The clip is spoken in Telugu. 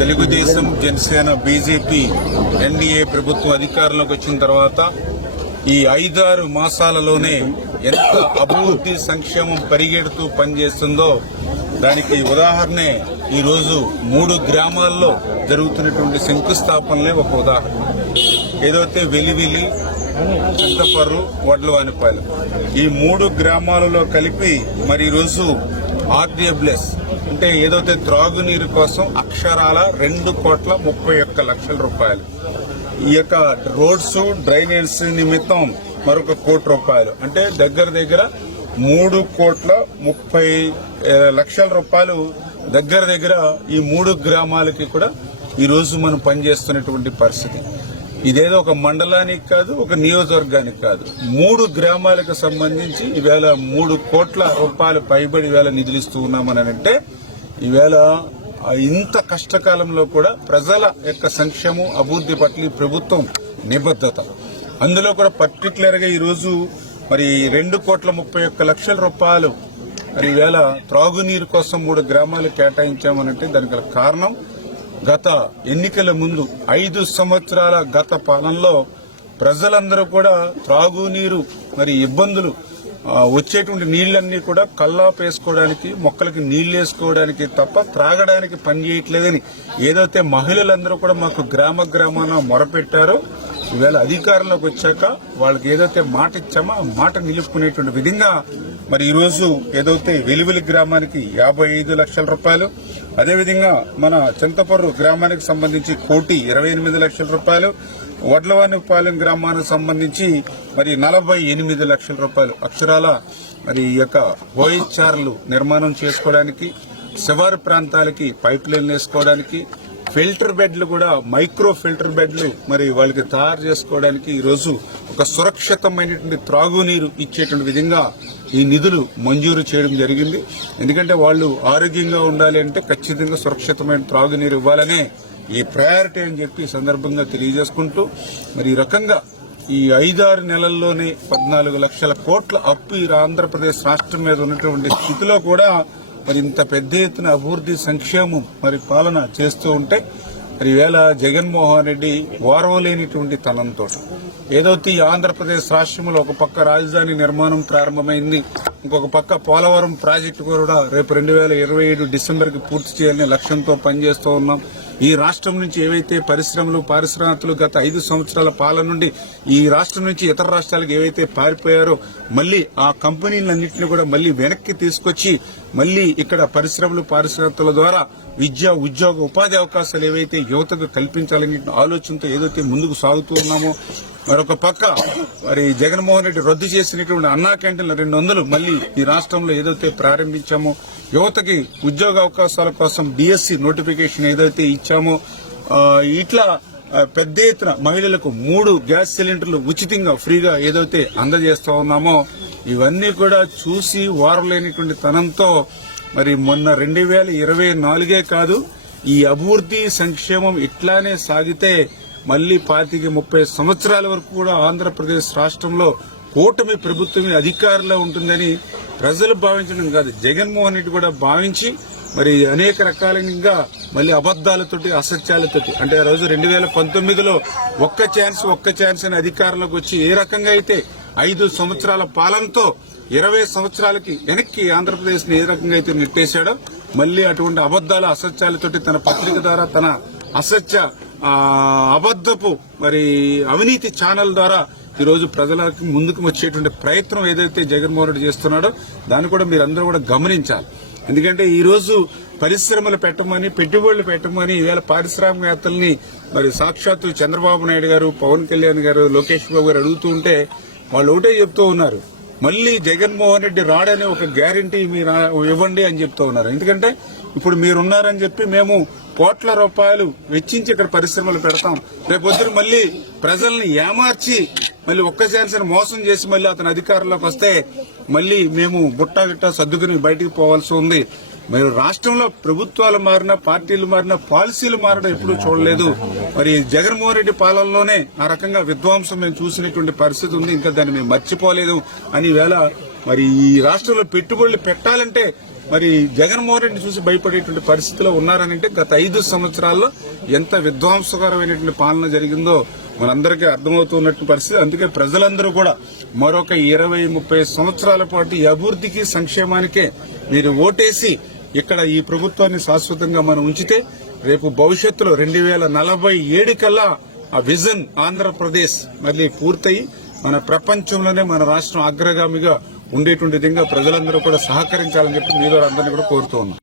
తెలుగుదేశం, జనసేన, బీజేపీ, ఎన్డీఏ ప్రభుత్వం అధికారంలోకి వచ్చిన తర్వాత ఈ 5-6 మాసాలలోనే ఎంత అభివృద్ధి సంక్షేమం పరిగెడుతూ పనిచేస్తుందో దానికి ఉదాహరణే ఈరోజు 3 గ్రామాల్లో జరుగుతున్నటువంటి శంకుస్థాపనలే ఒక ఉదాహరణ. ఏదైతే వెలివిలి, చింతపర్రు, వడ్లవానిపాలెం ఈ 3 గ్రామాలలో కలిపి మరి ఈరోజు ఆర్డబ్ల్యూఎస్ అంటే ఏదైతే త్రాగునీరు కోసం అక్షరాల 2,31,00,000 రూపాయలు, ఈ యొక్క రోడ్స్ డ్రైనేజ్ నిమిత్తం మరొక ₹1,00,00,000 అంటే దగ్గర 3,30,00,000 రూపాయలు దగ్గర ఈ 3 గ్రామాలకి కూడా ఈ రోజు మనం పనిచేస్తున్నటువంటి పరిస్థితి. ఇదేదో ఒక మండలానికి కాదు, ఒక నియోజకవర్గానికి కాదు, 3 గ్రామాలకు సంబంధించి ఈవేళ ₹3,00,00,000 పైబడి ఈవేళ నిధులు ఇస్తూ ఉన్నామని అంటే ఈవేళ ఇంత కష్టకాలంలో కూడా ప్రజల యొక్క సంక్షేమం, అభివృద్ధి పట్ల ప్రభుత్వం నిబద్ధత. అందులో కూడా పర్టికులర్ గా ఈరోజు మరి ₹2,31,00,000 మరి ఈవేళ త్రాగునీరు కోసం 3 గ్రామాలు కేటాయించామనంటే దానికి గల కారణం గత ఎన్నికల ముందు 5 సంవత్సరాల గత పాలనలో ప్రజలందరూ కూడా త్రాగునీరు మరి ఇబ్బందులు వచ్చేటువంటి నీళ్లన్నీ కూడా కల్లాపు వేసుకోవడానికి, మొక్కలకి నీళ్లు వేసుకోవడానికి తప్ప త్రాగడానికి పనిచేయట్లేదని ఏదైతే మహిళలందరూ కూడా మాకు గ్రామాన మొరపెట్టారో ఈవేళ అధికారంలోకి వచ్చాక వాళ్ళకి ఏదైతే మాట ఇచ్చామో ఆ మాట నిలుపుకునేటువంటి విధంగా మరి ఈరోజు ఏదైతే వెలివిలి గ్రామానికి ₹55,00,000, అదేవిధంగా మన చింతపర్రు గ్రామానికి సంబంధించి ₹1,28,00,000, వడ్లవానిపాలెం గ్రామానికి సంబంధించి మరి ₹48,00,000 అక్షరాల మరి ఈ యొక్క ఓహెచ్ఆర్లు నిర్మాణం చేసుకోవడానికి, శివారు ప్రాంతాలకి పైప్ లైన్లు వేసుకోవడానికి, ఫిల్టర్ బెడ్లు కూడా మైక్రో ఫిల్టర్ బెడ్లు మరి వాళ్ళకి తయారు చేసుకోవడానికి ఈరోజు ఒక సురక్షితమైనటువంటి త్రాగునీరు ఇచ్చేటువంటి విధంగా ఈ నిధులు మంజూరు చేయడం జరిగింది. ఎందుకంటే వాళ్ళు ఆరోగ్యంగా ఉండాలి అంటే ఖచ్చితంగా సురక్షితమైన త్రాగునీరు ఇవ్వాలనే ఈ ప్రయారిటీ అని చెప్పి ఈ సందర్భంగా తెలియజేసుకుంటూ మరి ఈ రకంగా ఈ 5-6 నెలల్లోనే 14 లక్షల కోట్ల అప్పు ఈ ఆంధ్రప్రదేశ్ రాష్ట్రం మీద ఉన్నటువంటి స్థితిలో కూడా మరి ఇంత పెద్ద ఎత్తున అభివృద్ధి సంక్షేమం మరి పాలన చేస్తూ ఉంటే మరి ఈవేళ జగన్మోహన్ రెడ్డి ఓర్వలేనిటువంటి తనంతో ఏదైతే ఈ ఆంధ్రప్రదేశ్ రాష్ట్రంలో ఒక పక్క రాజధాని నిర్మాణం ప్రారంభమైంది, ఇంకొక పక్క పోలవరం ప్రాజెక్టు కూడా రేపు 2027 డిసెంబర్కి పూర్తి చేయాలనే లక్ష్యంతో పనిచేస్తూ ఉన్నాం. ఈ రాష్ట్రం నుంచి ఏవైతే పరిశ్రమలు, పారిశ్రామికలు గత 5 సంవత్సరాల పాలన నుండి ఈ రాష్ట్రం నుంచి ఇతర రాష్ట్రాలకు ఏవైతే పారిపోయారో మళ్లీ ఆ కంపెనీలన్నింటినీ కూడా మళ్లీ వెనక్కి తీసుకొచ్చి మళ్లీ ఇక్కడ పరిశ్రమలు, పారిశ్రామికల ద్వారా విద్య, ఉద్యోగ, ఉపాధి అవకాశాలు ఏవైతే యువతకు కల్పించాలనే ఆలోచనతో ఏదైతే ముందుకు సాగుతూ ఉన్నామో, మరొక పక్క మరి జగన్మోహన్ రెడ్డి రద్దు చేసినటువంటి అన్నా క్యాంటీన్ల 200 మళ్లీ ఈ రాష్ట్రంలో ఏదైతే ప్రారంభించామో, యువతకి ఉద్యోగ అవకాశాల కోసం డిఎస్సి నోటిఫికేషన్ ఏదైతే ఇచ్చామో, ఇట్లా పెద్ద ఎత్తున మహిళలకు 3 గ్యాస్ సిలిండర్లు ఉచితంగా ఫ్రీగా ఏదైతే అందజేస్తా ఉన్నామో ఇవన్నీ కూడా చూసి వారలేనిటువంటి తనంతో మరి మొన్న 2024 కాదు ఈ అభివృద్ధి సంక్షేమం ఇట్లానే సాగితే మళ్లీ 25-30 సంవత్సరాల వరకు కూడా ఆంధ్రప్రదేశ్ రాష్ట్రంలో కూటమి ప్రభుత్వమే అధికారంలో ఉంటుందని ప్రజలు భావించడం కాదు, జగన్మోహన్ రెడ్డి కూడా భావించి మరి అనేక రకాలుగా మళ్లీ అబద్దాలతోటి, అసత్యాలతోటి అంటే ఆ రోజు 2019లో ఒక్క ఛాన్స్ అని అధికారంలోకి వచ్చి ఏ రకంగా అయితే 5 సంవత్సరాల పాలనతో 20 సంవత్సరాలకి వెనక్కి ఆంధ్రప్రదేశ్ ని ఏ రకంగా అయితే నెట్టేశాడో మళ్లీ అటువంటి అబద్దాలు, అసత్యాలతోటి తన పత్రిక ద్వారా తన అసత్య అబద్దపు మరి అవినీతి ఛానల్ ద్వారా ఈరోజు ప్రజలకు ముందుకు వచ్చేటువంటి ప్రయత్నం ఏదైతే జగన్మోహన్ రెడ్డి చేస్తున్నాడో దాన్ని కూడా మీరందరూ కూడా గమనించాలి. ఎందుకంటే ఈ రోజు పరిశ్రమలు పెట్టమని, పెట్టుబడులు పెట్టమని ఈవేళ పారిశ్రామికవేత్తల్ని మరి సాక్షాత్తు చంద్రబాబు నాయుడు గారు, పవన్ కళ్యాణ్ గారు, లోకేష్ బాబు గారు అడుగుతూ ఉంటే వాళ్ళు ఒకటే చెప్తూ ఉన్నారు, మళ్లీ జగన్మోహన్ రెడ్డి రాడని ఒక గ్యారంటీ మీరు ఇవ్వండి అని చెప్తూ ఉన్నారు. ఎందుకంటే ఇప్పుడు మీరున్నారని చెప్పి మేము ₹1,00,00,000 వెచ్చించి ఇక్కడ పరిశ్రమలు పెడతాం, రేపొద్దున మళ్లీ ప్రజల్ని ఏమార్చి మళ్లీ ఒక్క ఛాన్స్ మోసం చేసి మళ్లీ అతను అధికారంలోకి వస్తే మళ్లీ మేము బుట్ట సర్దుకుని బయటికి పోవాల్సి ఉంది. మరి రాష్ట్రంలో ప్రభుత్వాలు మారినా, పార్టీలు మారినా, పాలసీలు మారడం ఎప్పుడూ చూడలేదు. మరి జగన్మోహన్ రెడ్డి పాలనలోనే ఆ రకంగా విధ్వంసం మేము చూసినటువంటి పరిస్థితి ఉంది, ఇంకా దాన్ని మేము మర్చిపోలేదు అని వేళ మరి ఈ రాష్ట్రంలో పెట్టుబడులు పెట్టాలంటే మరి జగన్మోహన్ రెడ్డిని చూసి భయపడేటువంటి పరిస్థితిలో ఉన్నారనంటే గత 5 సంవత్సరాల్లో ఎంత విధ్వంసకరమైనటువంటి పాలన జరిగిందో మనందరికీ అర్థమవుతున్నటువంటి పరిస్థితి. అందుకే ప్రజలందరూ కూడా మరొక 20-30 సంవత్సరాల పాటు ఈ అభివృద్ధికి సంక్షేమానికే మీరు ఓటేసి ఇక్కడ ఈ ప్రభుత్వాన్ని శాశ్వతంగా మనం ఉంచితే రేపు భవిష్యత్తులో 2047 కల్లా ఆ విజన్ ఆంధ్రప్రదేశ్ మళ్ళీ పూర్తయి మన ప్రపంచంలోనే మన రాష్ట్రం అగ్రగామిగా ఉండేటువంటి విధంగా ప్రజలందరూ కూడా సహకరించాలని చెప్పి మీలో అందరినీ కూడా కోరుతూ ఉన్నాం.